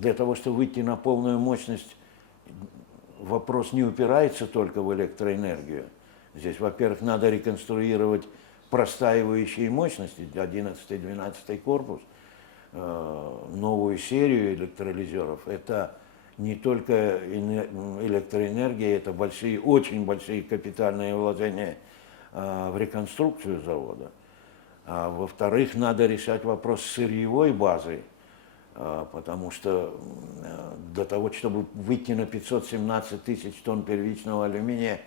для того, чтобы выйти на полную мощность, вопрос не упирается только в электроэнергию. Здесь, во-первых, надо реконструировать простаивающие мощности, 11-12 корпус, новую серию электролизеров. Это не только электроэнергия, это большие, очень большие капитальные вложения в реконструкцию завода. А во-вторых, надо решать вопрос сырьевой базы, потому что для того, чтобы выйти на 517 тысяч тонн первичного алюминия,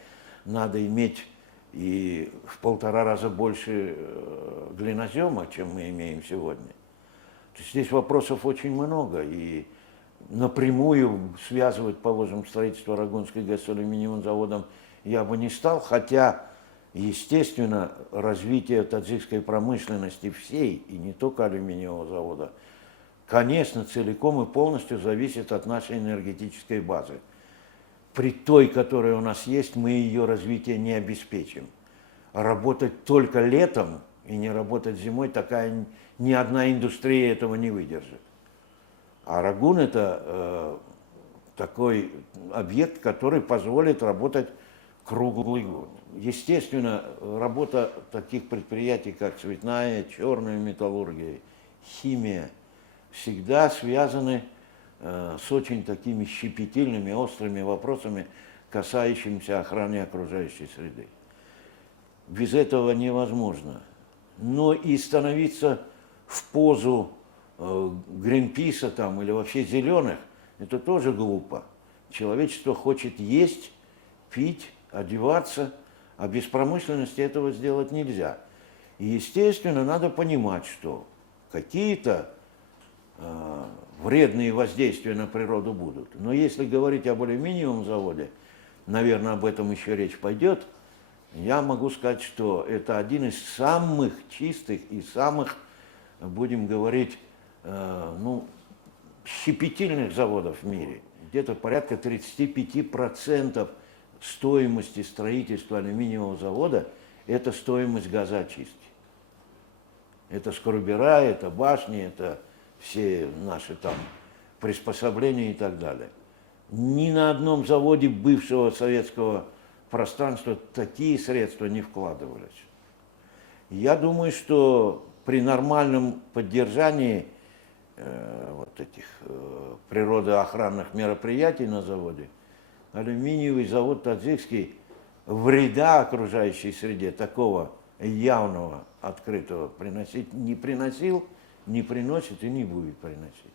надо иметь и в 1,5 раза больше глинозема, чем мы имеем сегодня. То есть здесь вопросов очень много, и напрямую связывать, положим, строительство Рагунской ГЭС с алюминиевым заводом я бы не стал, хотя, естественно, развитие таджикской промышленности всей, и не только алюминиевого завода, конечно, целиком и полностью зависит от нашей энергетической базы. При той, которая у нас есть, мы ее развитие не обеспечим. Работать только летом и не работать зимой, ни одна индустрия этого не выдержит. А Рагун – это такой объект, который позволит работать круглый год. Естественно, работа таких предприятий, как цветная, черная металлургия, химия, всегда связаны с очень такими щепетильными, острыми вопросами, касающимися охраны окружающей среды. Без этого невозможно. Но и становиться в позу Гринписа там, или вообще зеленых, это тоже глупо. Человечество хочет есть, пить, одеваться, а без промышленности этого сделать нельзя. И, естественно, надо понимать, что какие-то вредные воздействия на природу будут. Но если говорить об алюминиевом заводе, наверное, об этом еще речь пойдет, я могу сказать, что это один из самых чистых и самых, будем говорить, щепетильных заводов в мире. Где-то порядка 35% стоимости строительства алюминиевого завода – это стоимость газоочистки. Это скрубера, это башни, это все наши там приспособления и так далее. Ни на одном заводе бывшего советского пространства такие средства не вкладывались. Я думаю, что при нормальном поддержании вот этих природоохранных мероприятий на заводе, алюминиевый завод таджикский вреда окружающей среде такого явного, открытого приносить не приносил, не приносит и не будет приносить.